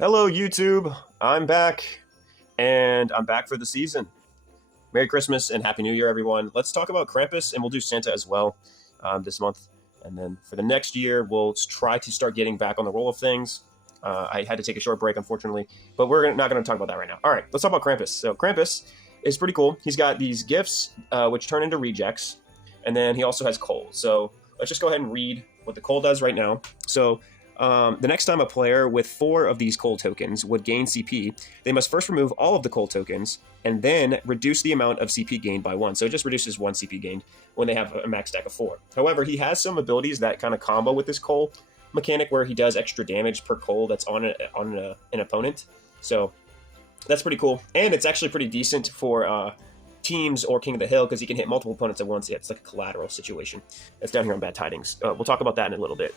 Hello, YouTube. I'm back, and I'm back for the season. Merry Christmas and Happy New Year, everyone. Let's talk about Krampus, and we'll do Santa as well this month. And then for the next year, we'll try to start getting back on the roll of things. I had to take a short break, unfortunately, but we're not going to talk about that right now. All right, let's talk about Krampus. So Krampus is pretty cool. He's got these gifts, which turn into rejects, and then he also has coal. So let's just go ahead and read what the coal does right now. So the next time a player with 4 of these coal tokens would gain CP, they must first remove all of the coal tokens and then reduce the amount of CP gained by 1. So it just reduces 1 CP gained when they have a max stack of 4. However, he has some abilities that kind of combo with this coal mechanic where he does extra damage per coal that's on an opponent. So that's pretty cool. And it's actually pretty decent for teams or King of the Hill because he can hit multiple opponents at once. Yeah, it's like a collateral situation. That's down here on Bad Tidings. We'll talk about that in a little bit.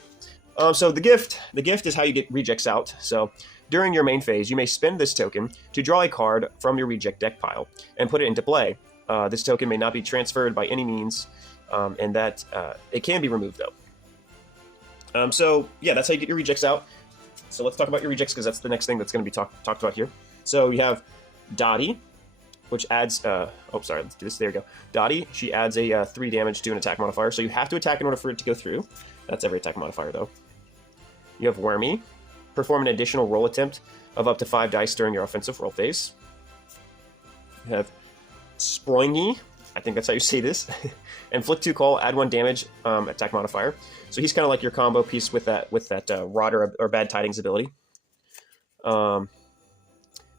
So the gift is how you get rejects out. So during your main phase, you may spend this token to draw a card from your reject deck pile and put it into play. This token may not be transferred by any means, and that it can be removed though. So yeah, that's how you get your rejects out. So let's talk about your rejects because that's the next thing that's going to be talked about here. So you have Dottie, which adds. Let's do this. There you go. Dottie, she adds a 3 damage to an attack modifier. So you have to attack in order for it to go through. That's every attack modifier though. You have Wormy. Perform an additional roll attempt of up to 5 dice during your offensive roll phase. You have Sproingy. I think that's how you say this. Inflict 2 coal, add 1 damage attack modifier. So he's kind of like your combo piece with that Rod or Bad Tidings ability. Then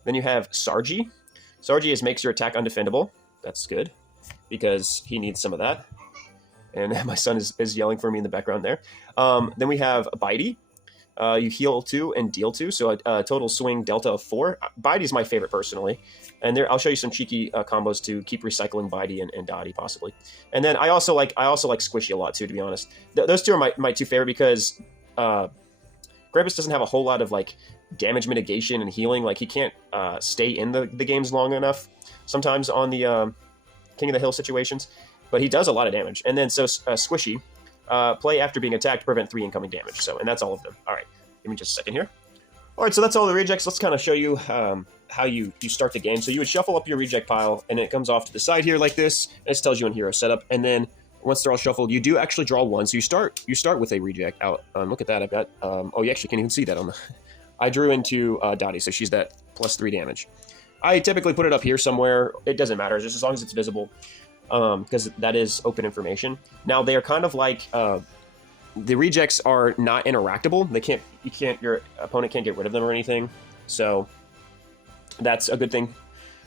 you have Sargi. Sargi makes your attack undefendable. That's good because he needs some of that. And my son is yelling for me in the background there. Then we have Bitey. You heal 2 and deal 2, so a total swing delta of 4. Bitey is my favorite personally, and there I'll show you some cheeky combos to keep recycling Bitey and Dottie possibly. And then I also like Squishy a lot too, to be honest. Those two are my 2 favorite because Krampus doesn't have a whole lot of like damage mitigation and healing. Like he can't stay in the games long enough sometimes on the King of the Hill situations, but he does a lot of damage. And then so Squishy. Play after being attacked to prevent 3 incoming damage. So, and that's all of them. All right, give me just a second here. All right, so that's all the rejects. Let's kind of show you how you start the game. So you would shuffle up your reject pile, and it comes off to the side here like this. And it tells you in hero setup. And then once they're all shuffled, you do actually draw 1. So you start with a reject out. Look at that. I've got. You actually can't even see that on the. I drew into Dottie, so she's that +3 damage. I typically put it up here somewhere. It doesn't matter, just as long as it's visible. Because that is open information. Now they are kind of like the rejects are not interactable. Your opponent can't get rid of them or anything. So that's a good thing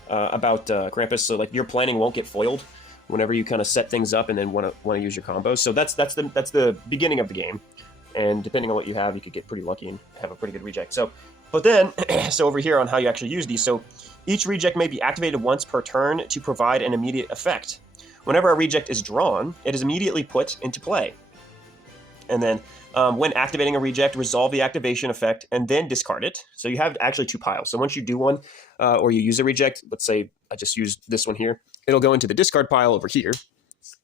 about Krampus. So like your planning won't get foiled whenever you kind of set things up and then want to use your combos. So that's the beginning of the game. And depending on what you have, you could get pretty lucky and have a pretty good reject. So, but then so over here on how you actually use these. So each reject may be activated once per turn to provide an immediate effect. Whenever a reject is drawn, it is immediately put into play. And then when activating a reject, resolve the activation effect and then discard it. So you have actually 2 piles. So once you do one or you use a reject, let's say I just used this one here, it'll go into the discard pile over here,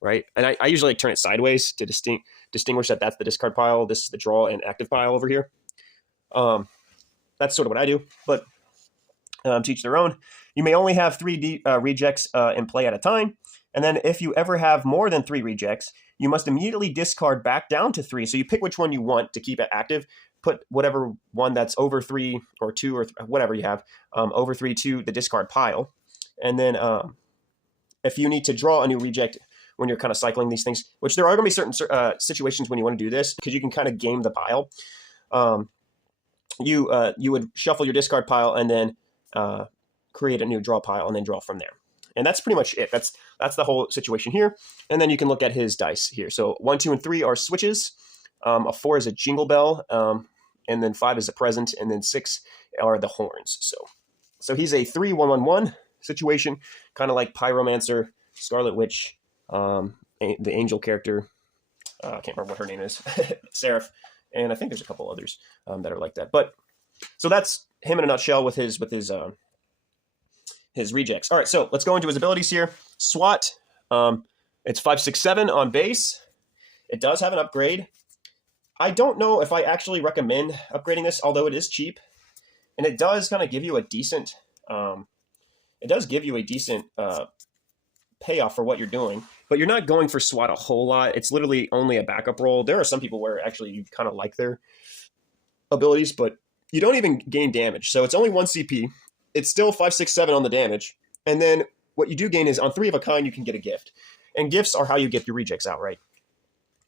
right? And I usually turn it sideways to distinguish that that's the discard pile. This is the draw and active pile over here. That's sort of what I do, but to each their own. You may only have 3 rejects in play at a time. And then if you ever have more than 3 rejects, you must immediately discard back down to 3. So you pick which one you want to keep it active. Put whatever one that's over 3 or 2 or whatever you have over 3 to the discard pile. And then if you need to draw a new reject when you're kind of cycling these things, which there are going to be certain situations when you want to do this because you can kind of game the pile. You would shuffle your discard pile and then create a new draw pile and then draw from there. And that's pretty much it. That's the whole situation here. And then you can look at his dice here. So 1, 2, and 3 are switches. A 4 is a jingle bell. And then 5 is a present. And then 6 are the horns. So he's a 3-1-1-1 situation, kind of like Pyromancer, Scarlet Witch, the angel character. I can't remember what her name is. Seraph. And I think there's a couple others that are like that. But so that's him in a nutshell with his rejects. All right, so let's go into his abilities here. SWAT, it's 567 on base. It does have an upgrade. I don't know if I actually recommend upgrading this, although it is cheap. and it does kind of give you a decent, payoff for what you're doing, but you're not going for SWAT a whole lot. It's literally only a backup roll. There are some people where actually you kind of like their abilities, but you don't even gain damage. So it's only 1 CP. It's still 5, 6, 7 on the damage. And then what you do gain is on 3 of a kind, you can get a gift. And gifts are how you get your rejects out, right?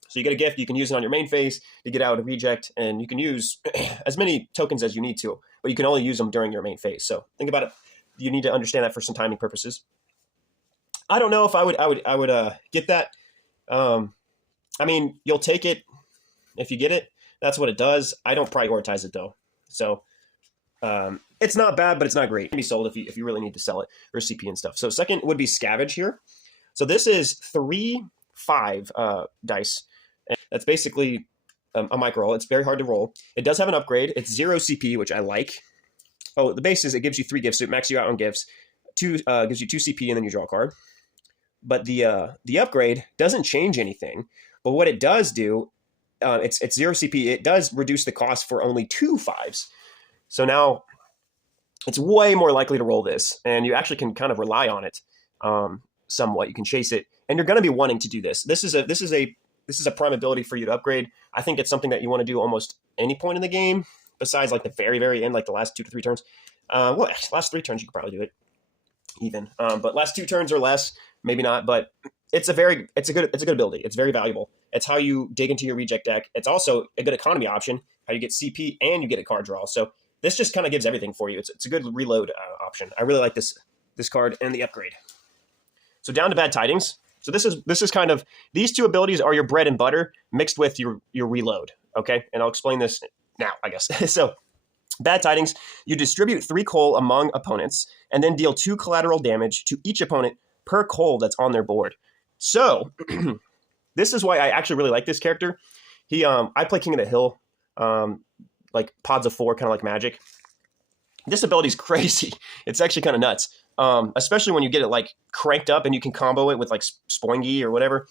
So you get a gift, you can use it on your main phase to get out a reject, and you can use as many tokens as you need to, but you can only use them during your main phase. So think about it. You need to understand that for some timing purposes. I don't know if I would get that. I mean, you'll take it if you get it. That's what it does. I don't prioritize it though. So it's not bad, but it's not great. It can be sold if you really need to sell it for CP and stuff. So second would be Scavenge here. So this is 3, 5 dice. And that's basically a micro roll. It's very hard to roll. It does have an upgrade. It's 0 CP, which I like. Oh, the base is it gives you 3 gifts, so it maxes you out on gifts. 2 gives you 2 CP, and then you draw a card. But the upgrade doesn't change anything. But what it does do, it's 0 CP. It does reduce the cost for only 2 5s. So now it's way more likely to roll this, and you actually can kind of rely on it somewhat. You can chase it, and you're going to be wanting to do this. This is a prime ability for you to upgrade. I think it's something that you want to do almost any point in the game, besides like the very, very end, like the last 2 to 3 turns. Well, last 3 turns you could probably do it even, but last 2 turns or less, maybe not. But it's a good ability. It's very valuable. It's how you dig into your reject deck. It's also a good economy option, how you get CP and you get a card draw. So this just kind of gives everything for you. It's a good reload option. I really like this card and the upgrade. So down to Bad Tidings. So this is kind of, these 2 abilities are your bread and butter mixed with your reload. Okay, and I'll explain this now, I guess. So Bad Tidings, you distribute 3 coal among opponents and then deal 2 collateral damage to each opponent per coal that's on their board. So this is why I actually really like this character. I play King of the Hill, like pods of 4, kind of like Magic. This ability is crazy. It's actually kind of nuts, especially when you get it like cranked up and you can combo it with like Spoingy or whatever.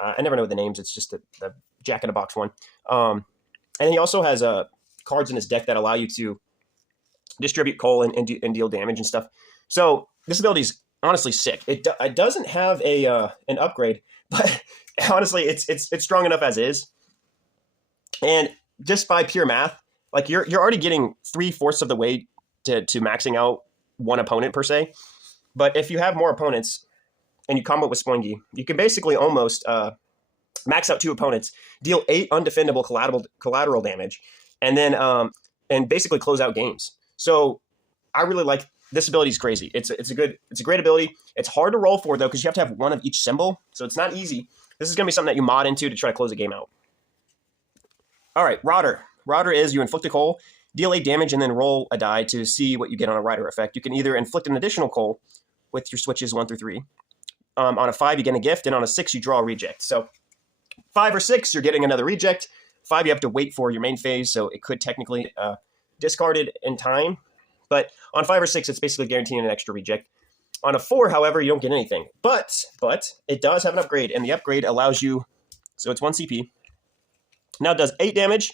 I never know the names. It's just the Jack in a Box one. And he also has cards in his deck that allow you to distribute coal and deal damage and stuff. So this ability is honestly sick. It doesn't have an upgrade, but honestly, it's strong enough as is. And just by pure math, like you're already getting 3/4 of the way to maxing out one opponent per se. But if you have more opponents and you combo with Spoingy, you can basically almost max out 2 opponents, deal 8 undefendable collateral damage, and then and basically close out games. So I really like this ability. Is crazy. It's a great ability. It's hard to roll for though because you have to have 1 of each symbol, so it's not easy. This is gonna be something that you mod into to try to close a game out. All right, Rodder. Rodder is you inflict a coal, deal 8 damage, and then roll a die to see what you get on a rider effect. You can either inflict an additional coal with your switches 1 through 3. On a 5, you get a gift, and on a 6, you draw a reject. So 5 or 6, you're getting another reject. 5, you have to wait for your main phase, so it could technically discard it in time. But on 5 or 6, it's basically guaranteeing an extra reject. On a 4, however, you don't get anything. But it does have an upgrade, and the upgrade allows you, so it's 1 CP. Now it does 8 damage.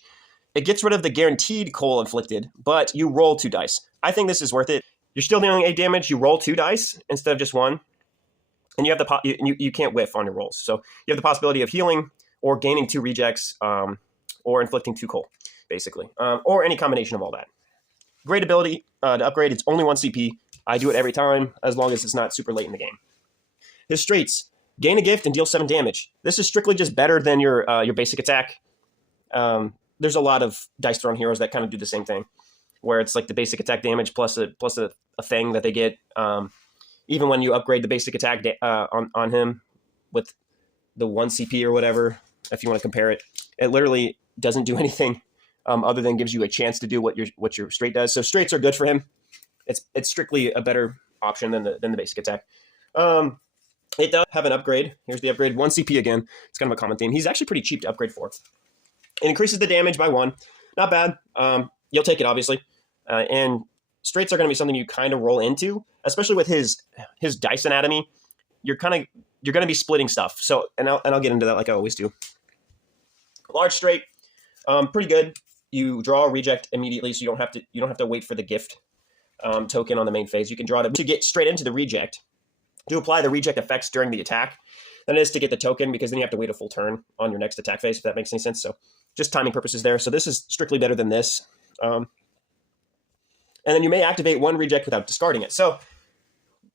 It gets rid of the guaranteed coal inflicted, but you roll 2 dice. I think this is worth it. You're still dealing 8 damage. You roll 2 dice instead of just 1. And you have you can't whiff on your rolls. So you have the possibility of healing or gaining 2 rejects or inflicting 2 coal, basically. Or any combination of all that. Great ability to upgrade. It's only 1 CP. I do it every time as long as it's not super late in the game. His straights. Gain a gift and deal 7 damage. This is strictly just better than your basic attack. There's a lot of dice thrown heroes that kind of do the same thing, where it's like the basic attack damage plus a thing that they get. Even when you upgrade the basic attack on him with the 1 CP or whatever, if you want to compare it, it literally doesn't do anything other than gives you a chance to do what your straight does. So straights are good for him. It's strictly a better option than the basic attack. It does have an upgrade. Here's the upgrade. 1 CP again. It's kind of a common theme. He's actually pretty cheap to upgrade for. It increases the damage by 1. Not bad. You'll take it, obviously. And straights are going to be something you kind of roll into, especially with his dice anatomy. You're going to be splitting stuff. So, and I'll get into that like I always do. Large straight, pretty good. you draw a reject immediately, so you don't have to wait for the gift token on the main phase. You can draw it to get straight into the reject, to apply the reject effects during the attack, than it is to get the token, because then you have to wait a full turn on your next attack phase, if that makes any sense. So just timing purposes there. So this is strictly better than this. And then you may activate one reject without discarding it. So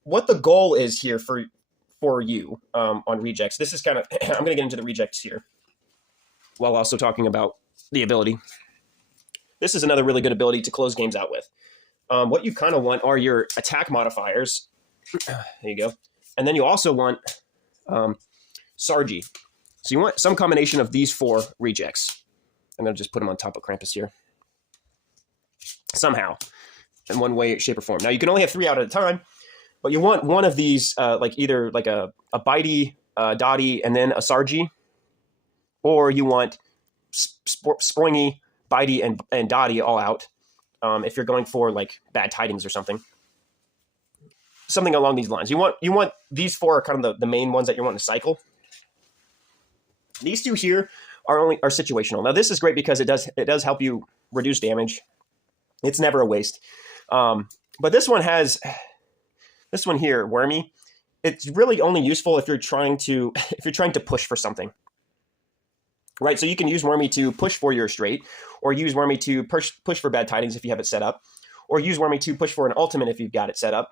what the goal is here for you on rejects, this is kind of, I'm going to get into the rejects here while also talking about the ability. This is another really good ability to close games out with. What you kind of want are your attack modifiers. There you go. And then you also want Sargi. So you want some combination of these 4 rejects. I'm going to just put them on top of Krampus here. Somehow. In one way, shape, or form. Now, you can only have 3 out at a time, but you want one of these, like either like a Bitey, Dotty, and then a Sargi, or you want Springy, Bitey, and Dotty all out. If you're going for like bad tidings or something along these lines. You want these 4 are kind of the main ones that you want to cycle. These 2 here are situational. Now this is great because it does help you reduce damage. It's never a waste. But this one here, Wormy, it's really only useful if you're trying to push for something. Right? So you can use Wormy to push for your straight, or use Wormy to push for bad tidings if you have it set up, or use Wormy to push for an ultimate if you've got it set up.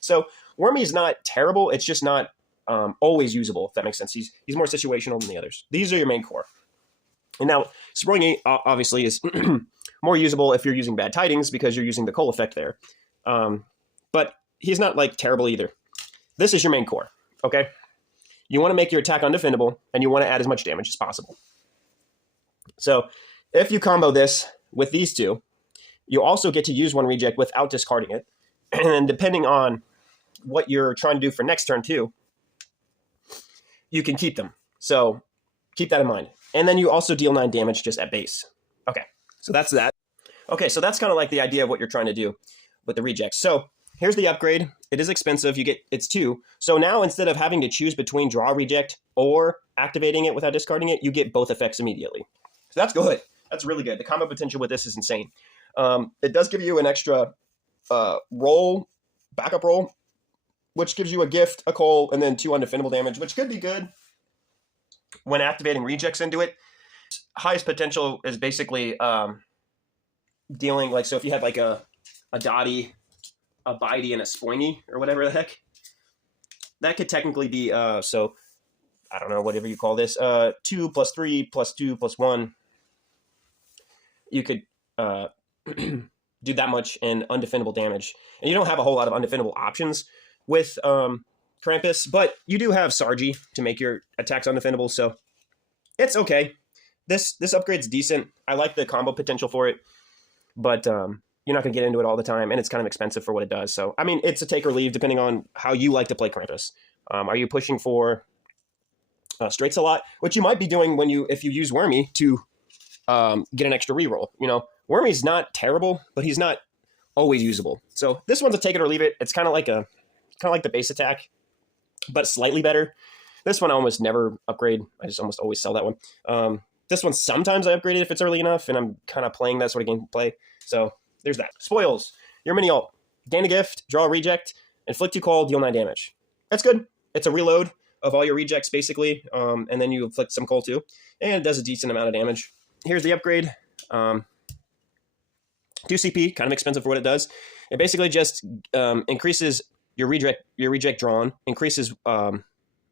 So Wormy is not terrible. It's just not always usable, if that makes sense. He's more situational than the others. These are your main core. And now Springy obviously is more usable if you're using bad tidings, because you're using the Cole effect there. But he's not like terrible either. This is your main core, okay? You want to make your attack undefendable, and you want to add as much damage as possible. So if you combo this with these 2, you also get to use one reject without discarding it. And then depending on what you're trying to do for next turn too, you can keep them. So keep that in mind. And then you also deal 9 damage just at base. Okay, so that's that. Okay, so that's kind of like the idea of what you're trying to do with the rejects. So here's the upgrade. It is expensive. It's 2. So now instead of having to choose between draw reject or activating it without discarding it, you get both effects immediately. So that's good. That's really good. The combo potential with this is insane. It does give you an extra backup roll, which gives you a gift, a Cole, and then 2 undefendable damage, which could be good when activating rejects into it. Highest potential is basically dealing, like, so if you had like a Dotty, a Bitey, and a Spoingy, or whatever the heck, that could technically be, so, I don't know, whatever you call this, 2 plus 3 plus 2 plus 1. You could do that much in undefendable damage. And you don't have a whole lot of undefendable options with Krampus, but you do have Sargi to make your attacks undefendable, so it's okay. This upgrade's decent. I like the combo potential for it, but you're not going to get into it all the time, and it's kind of expensive for what it does. So, I mean, it's a take or leave depending on how you like to play Krampus. Are you pushing for straights a lot, which you might be doing if you use Wormy to get an extra reroll. You know, Wormy's not terrible, but he's not always usable. So this one's a take it or leave it. It's kind of like the base attack, but slightly better. This one I almost never upgrade. I just almost always sell that one. This one sometimes I upgrade it if it's early enough, and I'm kind of playing that sort of gameplay. So there's that. Spoils. Your mini ult. Gain a gift, draw a reject, inflict 2 Cole, deal 9 damage. That's good. It's a reload of all your rejects, basically, and then you inflict some Cole too, and it does a decent amount of damage. Here's the upgrade. 2 CP, kind of expensive for what it does. It basically just increases your reject drawn, increases... it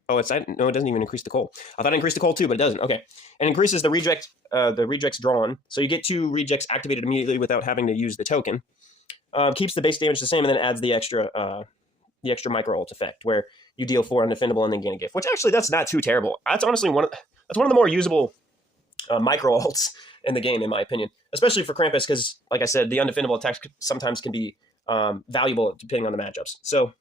doesn't even increase the Cole. I thought it increased the Cole too, but it doesn't. Okay. And increases the rejects drawn. So you get 2 rejects activated immediately without having to use the token. Keeps the base damage the same, and then adds the extra micro ult effect, where you deal 4 undefendable and then gain a gift. Which actually, that's not too terrible. That's honestly one of the more usable micro ults in the game, in my opinion. Especially for Krampus, because, like I said, the undefendable attacks sometimes can be valuable depending on the matchups. So,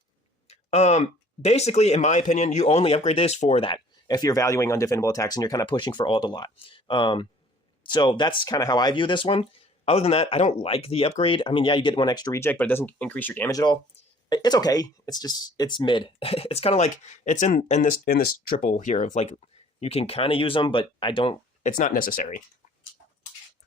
basically, in my opinion, you only upgrade this for that, if you're valuing undefendable attacks and you're kind of pushing for ult a lot. So that's kind of how I view this one. Other than that, I don't like the upgrade. I mean, yeah, you get 1 extra reject, but it doesn't increase your damage at all. It's okay. It's mid. It's kind of like, it's in this triple here of like, you can kind of use them, but it's not necessary.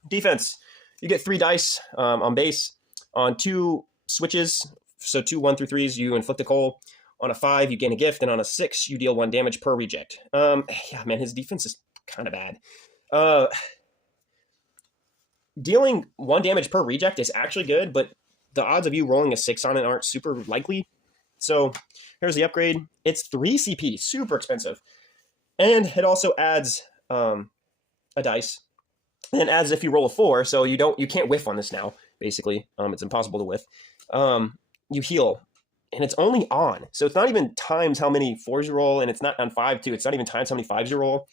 Defense. You get 3 dice on base. On 2 switches, so 2 1 through 3s, you inflict a coal. On a 5, you gain a gift, and on a 6, you deal 1 damage per reject. Yeah, man, his defense is kind of bad. Dealing 1 damage per reject is actually good, but the odds of you rolling a 6 on it aren't super likely. So here's the upgrade. It's 3 CP, super expensive. And it also adds a dice. And it adds if you roll a 4, so you can't whiff on this now, basically. It's impossible to whiff. You heal. And it's only on. So it's not even times how many 4s you roll, and it's not on 5 too. It's not even times how many 5s you roll.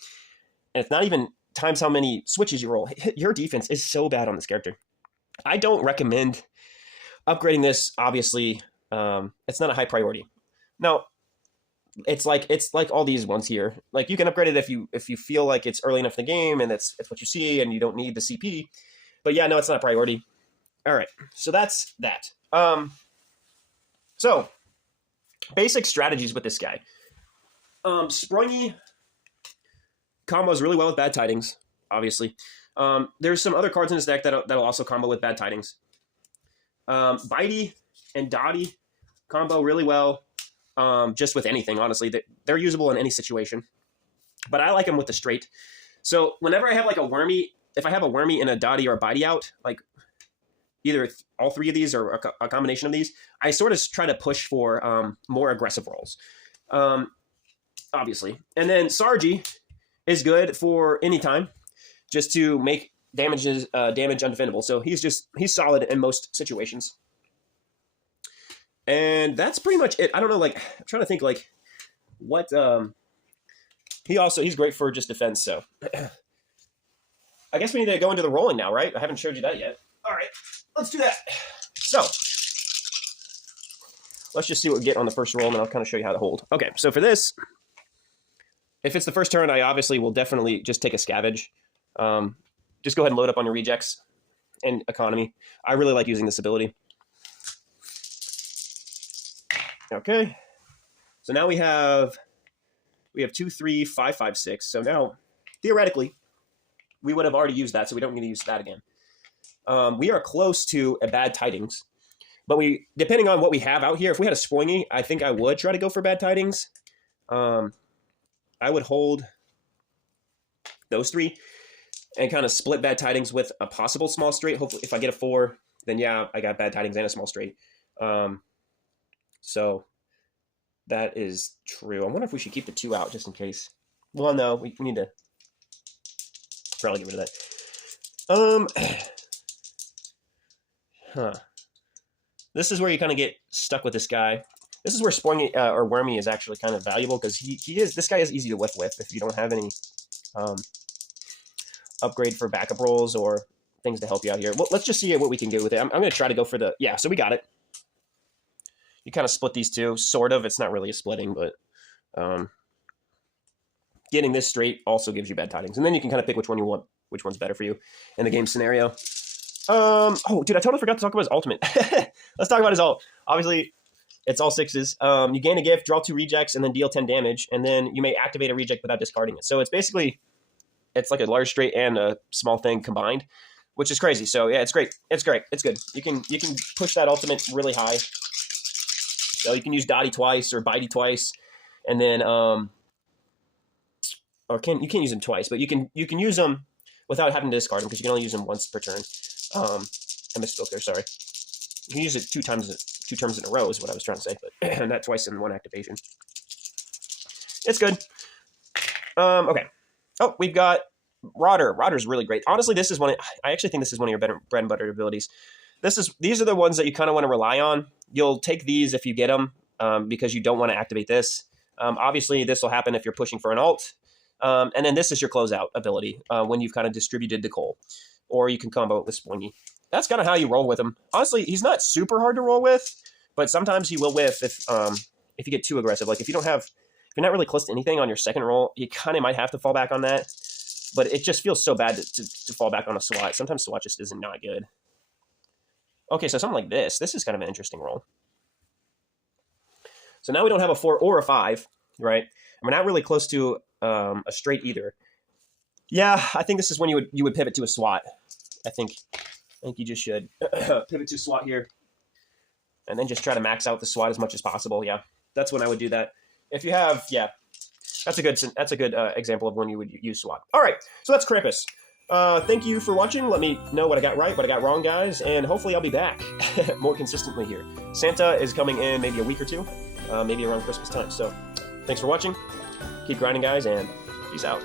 And it's not even times how many switches you roll. Your defense is so bad on this character. I don't recommend upgrading this, obviously. It's not a high priority. Now, it's like all these ones here. Like, you can upgrade it if you feel like it's early enough in the game and it's what you see and you don't need the CP. But yeah, no, it's not a priority. All right, so that's that. So basic strategies with this guy. Sprungy combos really well with Bad Tidings, obviously. There's some other cards in this deck that'll also combo with Bad Tidings. Bitey and Dottie combo really well, just with anything, honestly. They're usable in any situation. But I like them with the straight. So whenever I have like a Wormy, if I have a Wormy and a Dottie or a Bitey out, like either all 3 of these or a combination of these, I sort of try to push for more aggressive rolls, obviously. And then Sargi is good for any time, just to make damage undefendable. So he's solid in most situations. And that's pretty much it. I don't know, like, I'm trying to think, like, what, he's great for just defense, so. I guess we need to go into the rolling now, right? I haven't showed you that yet. All right, let's do that. So, let's just see what we get on the first roll, and then I'll kind of show you how to hold. Okay, so for this, if it's the first turn, I obviously will definitely just take a scavenge. Just go ahead and load up on your rejects and economy. I really like using this ability. Okay, so now we have 2, 3, 5, 5, 6. So now, theoretically, we would have already used that, so we don't need to use that again. We are close to a Bad Tidings, but depending on what we have out here, if we had a Spoingy, I think I would try to go for Bad Tidings. I would hold those 3 and kind of split Bad Tidings with a possible small straight. Hopefully, if I get a 4, then yeah, I got Bad Tidings and a small straight. So that is true. I wonder if we should keep the 2 out just in case. Well, no, we need to probably get rid of that. This is where you kind of get stuck with this guy. This is where Spoingy or Wormy is actually kind of valuable, because this guy is easy to whiff with if you don't have any upgrade for backup rolls or things to help you out here. Well, let's just see what we can do with it. I'm going to try to go for the... Yeah, so we got it. You kind of split these 2, sort of. It's not really a splitting, but getting this straight also gives you Bad Tidings. And then you can kind of pick which one you want, which one's better for you in the game scenario. Oh, dude, I totally forgot to talk about his ultimate. Let's talk about his ult. Obviously, it's all 6s. You gain a gift, draw 2 rejects, and then deal 10 damage. And then you may activate a reject without discarding it. So it's basically, it's like a large straight and a small thing combined, which is crazy. So yeah, it's great. It's great. It's good. You can push that ultimate really high. So you can use Dottie twice or Bitey twice, and then you can't use them twice, but you can use them without having to discard them, because you can only use them once per turn. I misspoke there. Sorry. You can use it 2 turns in a row is what I was trying to say, but not twice in one activation. It's good. Okay. Oh, we've got Rodder. Rodder's really great. Honestly, this is I actually think this is one of your better bread and butter abilities. These are the ones that you kind of want to rely on. You'll take these if you get them, because you don't want to activate this. Obviously, this will happen if you're pushing for an ult. And then this is your closeout ability when you've kind of distributed the coal. Or you can combo it with Spoingy. That's kind of how you roll with him. Honestly, he's not super hard to roll with, but sometimes he will whiff if you get too aggressive. Like if you're not really close to anything on your second roll, you kind of might have to fall back on that. But it just feels so bad to fall back on a SWAT. Sometimes SWAT just isn't not good. Okay, so something like this. This is kind of an interesting roll. So now we don't have a 4 or a 5, right? And we're not really close to a straight either. Yeah, I think this is when you would pivot to a SWAT. I think I think you just should pivot to SWAT here, and then just try to max out the SWAT as much as possible. Yeah, that's when I would do that. If you have, yeah, that's a good example of when you would use SWAT. All right, so that's Krampus. Thank you for watching. Let me know what I got right, what I got wrong, guys, and hopefully I'll be back more consistently here. Santa is coming in maybe a week or two, maybe around Christmas time. So thanks for watching. Keep grinding, guys, and peace out.